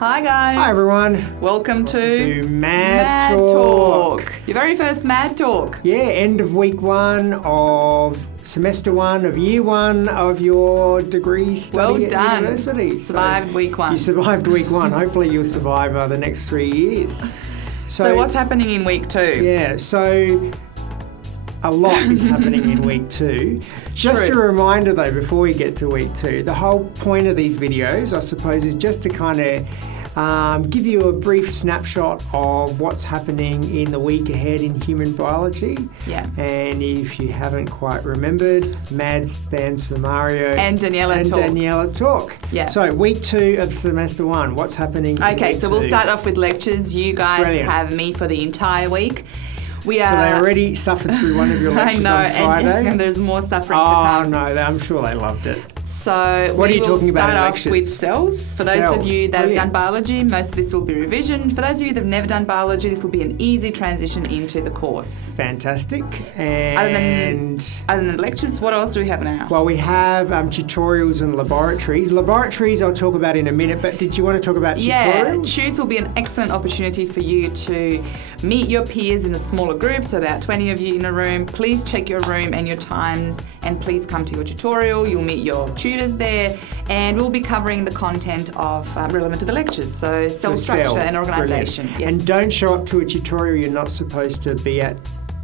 Hi guys. Hi everyone. Welcome to Mad Talk. Your very first Mad Talk. Yeah, end of week 1 of semester 1 of year 1 of your degree study Well done. at university. Survived week 1. You survived week 1. Hopefully you'll survive the next 3 years. So what's happening in week 2? Yeah, so a lot is happening in week 2. Just a reminder though, before we get to week 2, the whole point of these videos, I suppose, is just to kind of give you a brief snapshot of what's happening in the week ahead in human biology. Yeah. And if you haven't quite remembered, MAD stands for Mario And Danijela Talk. Yeah. Yeah. So week 2 of semester 1, what's happening in Okay, week so 2? we'll start off with lectures. You guys Brilliant. have me for the entire week. So they already suffered through one of your lectures on Friday. and there's more suffering to come. Oh no, I'm sure they loved it. So what are you talking about in start off lectures? with cells. For those of you that have done biology, most of this will be revision. For those of you that have never done biology, this will be an easy transition into the course. Fantastic. And other than the lectures, what else do we have now? Well, we have tutorials and laboratories. Laboratories I'll talk about in a minute, but did you want to talk about tutorials? Yeah, tutors will be an excellent opportunity for you to meet your peers in a smaller group, so about 20 of you in a room. Please check your room and your times, and please come to your tutorial. You'll meet your tutors there, and we'll be covering the content of relevant to the lectures, so cell structure and organisation. Yes. And don't show up to a tutorial you're not supposed to be at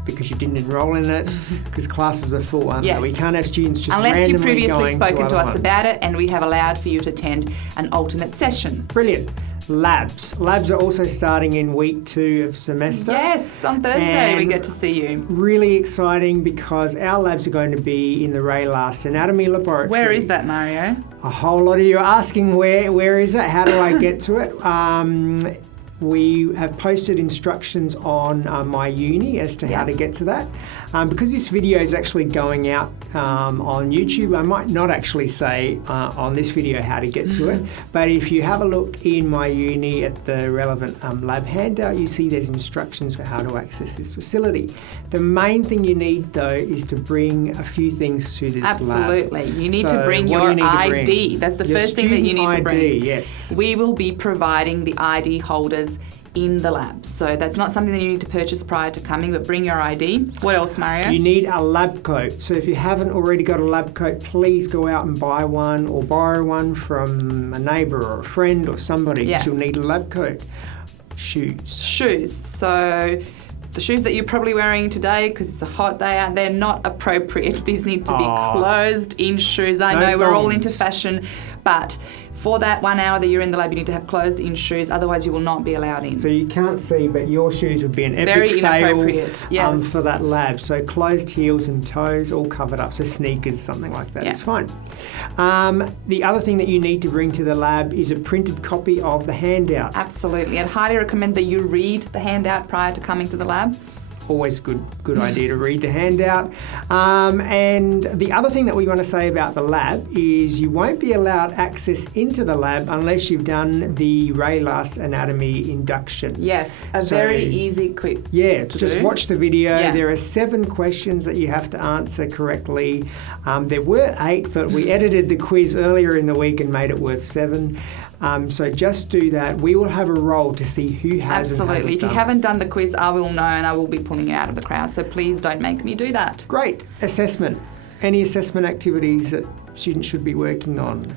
because you didn't enrol in it, because classes are full, aren't they? We can't have students just unless you've randomly previously going spoken to us ones. about it, and we have allowed for you to attend an alternate session. Brilliant. Labs. Labs are also starting in week 2 of semester. Yes, on Thursday we get to see you. Really exciting because our labs are going to be in the Ray Last Anatomy Laboratory. Where is that, Mario? A whole lot of you are asking where is it? How do I get to it? We have posted instructions on my uni as to how to get to that. Because this video is actually going out on YouTube, I might not actually say on this video how to get to it, but if you have a look in my uni at the relevant lab handout, you see there's instructions for how to access this facility. The main thing you need though is to bring a few things to this lab. Absolutely. You need to bring your ID. That's the first thing that you need to bring. Yes. We will be providing the ID holders in the lab. So that's not something that you need to purchase prior to coming, but bring your ID. What else, Mario? You need a lab coat. So if you haven't already got a lab coat, please go out and buy one or borrow one from a neighbour or a friend or somebody, because you'll need a lab coat. Shoes. So the shoes that you're probably wearing today, because it's a hot day out, they're not appropriate. These need to be closed-in shoes. I know we're all into fashion, but for that 1 hour that you're in the lab, you need to have closed-in shoes, otherwise you will not be allowed in. So you can't see, but your shoes would be an epic Very fail yes. For that lab. So closed heels and toes, all covered up. So sneakers, something like that is fine. The other thing that you need to bring to the lab is a printed copy of the handout. Absolutely. I'd highly recommend that you read the handout prior to coming to the lab. Always good idea to read the handout. And the other thing that we want to say about the lab is you won't be allowed access into the lab unless you've done the Ray Last Anatomy induction. Yes, very easy, quick. Yeah, just watch the video. Yeah. There are 7 questions that you have to answer correctly. There were 8, but we edited the quiz earlier in the week and made it worth 7. So just do that. We will have a roll to see who has and hasn't If you haven't done the quiz, I will know, and I will be pulling you out of the crowd. So please don't make me do that. Great. Assessment. Any assessment activities that students should be working on?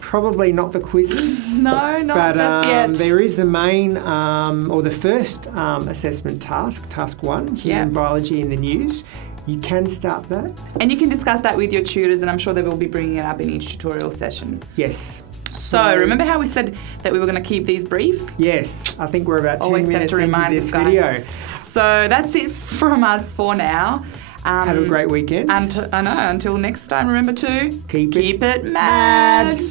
Probably not the quizzes. No, not just yet. There is the main or the first assessment task 1, human biology in the news. You can start that. And you can discuss that with your tutors, and I'm sure they will be bringing it up in each tutorial session. Yes. So remember how we said that we were going to keep these brief? Yes, I think we're about 10 minutes into this video. So that's it from us for now. Have a great weekend. Until next time, remember to keep it mad.